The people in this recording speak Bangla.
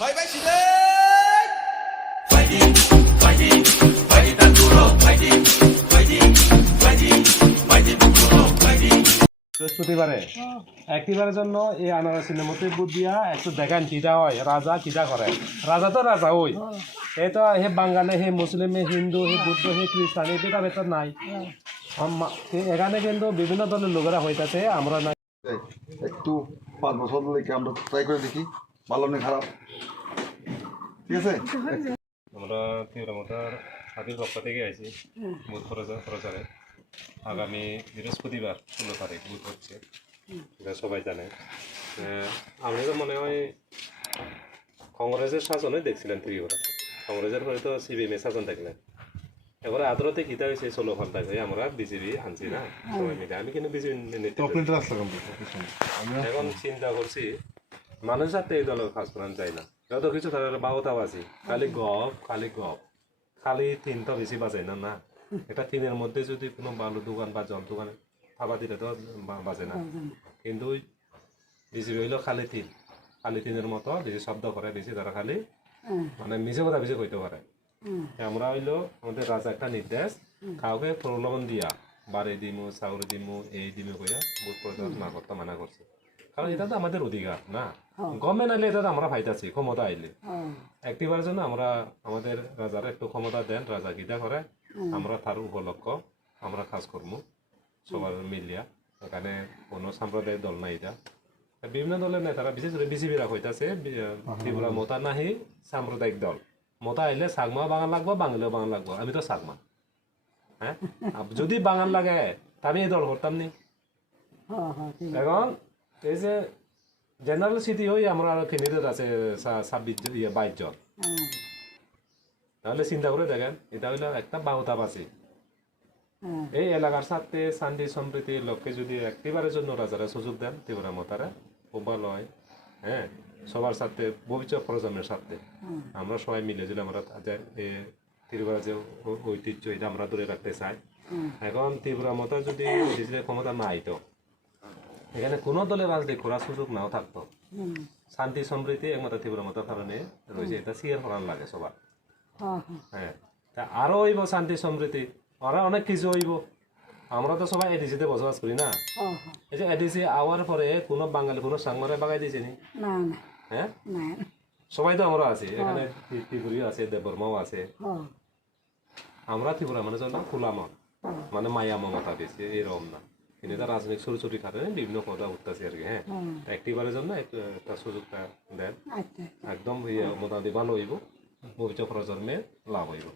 Vai, vai, Chile! Fighting, fighting, fighting tan duro, fighting, fighting, fighting, fighting tan duro, fighting. বৃহস্পতিবারে একটিবারের জন্য এই আনারসিনের মধ্যে বুট দিয়া একটু দেখেন কিটা হয় রাজা কিটা করে রাজা তো রাজা ওই এই তো হে বাঙালি হে মুসলিম হে হিন্দু হে বুদ্ধ হে খ্রিস্টান এই বেটা বেতন নাই এখানে কিন্তু বিভিন্ন ধরনের লোকেরা হইতাছে আমরা না একটু 5 বছর লেগে আমরা ট্রাই করে দেখি ভালো না খারাপ ঠিক আছে আমরা তীব্রমতার হাতির পক্ষ থেকে আইছি বুথ প্রচারে আগামী বৃহস্পতিবার 16 তারিখ বুথ হচ্ছে এটা সবাই জানে আপনি তো মনে হয় কংগ্রেসের শাসনে দেখছিলেন ত্রিপুরা কংগ্রেসের পরে তো সিপিএমের শাসন দেখলেন এবারে আদালতে কিতা হয়েছে 16 ঘন্টা হয়ে আমরা বিজেপি আনছি না সবাই মিলে আমি কিন্তু বিজেপি এখন চিন্তা করছি মানুষ সাথে এই দলের কাজ করান যায় না যত কিছু তাদের বাহতাও আছে খালি গপ খালি তিন তো বেশি বাজায় না না এটা তিনের মধ্যে যদি কোনো বালু দোকান বা জল দোকানে খাবার দিলে তো বাজে না কিন্তু বিজেপি হইলো খালি তিনের মতো বেশি শব্দ করে বেশি তারা খালি মানে মিছে কথা বেশি কইতে পারে আমরা হইলো আমাদের রাজা একটা নির্দেশ কাউকে প্রলোভন দিয়া বাড়ি দিমু চাউরি দিমু এই দিমু কইয়া বুথ প্রচার না করতে মানা করছে কারণ এটা তো আমাদের অধিকার না গভর্নমেন্ট আইলে এটা আমরা পাইতাছি ক্ষমতা আইলে একটিবারের জন্য আমরা আমাদের রাজার একটু ক্ষমতা দেন রাজা গীতা করে আমরা তার উপলক্ষ আমরা কাজ করবো সবার মিলিয়া এখানে কোনো সাম্প্রদায়িক দল নাই এটা বিভিন্ন দলের নেতারা বিশেষ করে বিসিবিরা হইতাছে ত্রিপুরা মতা নাহি সাম্প্রদায়িক দল মতা আইলে সাগমা বাঙাল লাগবো বাঙালিও বাঙাল লাগবো আমি তো সাগমা হ্যাঁ যদি বাঙাল লাগে তা আমি এই দল করতাম নি এখন এই যে জেনারেল সিটি হই আমরা ক্যান্ডিডেট আছে 22 জন তাহলে চিন্তা করে দেখেন এটা হইলো একটা বাহুতাপ আছে এই এলাকার সাথে শান্তি সম্প্রীতির লক্ষ্যে যদি একটিবারের জন্য রাজারা সুযোগ দেন ত্রিপুরা মতারা খুব ভালো হয় হ্যাঁ সবার সাথে ভবিষ্যৎ প্রজন্মের সাথে আমরা সবাই মিলে যদি আমরা ত্রিপুরা যে ঐতিহ্য এটা আমরা ধরে রাখতে চাই এখন ত্রিপুরা মতো যদি ক্ষমতা না আইতো এখানে কোনো দলের রাজনীতি করার সুযোগ নাও থাকতো শান্তি সমৃদ্ধি একমাত্র ত্রিপুরা মতো কারণে রয়েছে এটা সিয়ার করার লাগে সবার হ্যাঁ তা আরো হইব শান্তি সমৃদ্ধি ওরা অনেক কিছু হইব আমরা তো সবাই এডিসিতে বসবাস করি না এই যে এডিসি আওয়ার পরে কোনো বাঙালি কোনো সাংমারে বাগাই দিয়েছে নি হ্যাঁ সবাই তো আমরা আছি এখানে ত্রিপুরীও আছে দেববর্মাও আছে আমরা ত্রিপুরা মানে জন্য খোলামা মানে মায়া মমতা বেশি এরকম না কিন্তু এটা রাজনৈতিক ছোট কারণে বিভিন্ন কথা উঠতেছে আর কি হ্যাঁ একটিবারের জন্য একটা সুযোগটা দেন একদম মোটামুটি ভালো হইব ভবিষ্যৎ প্রজন্মে লাভ হইব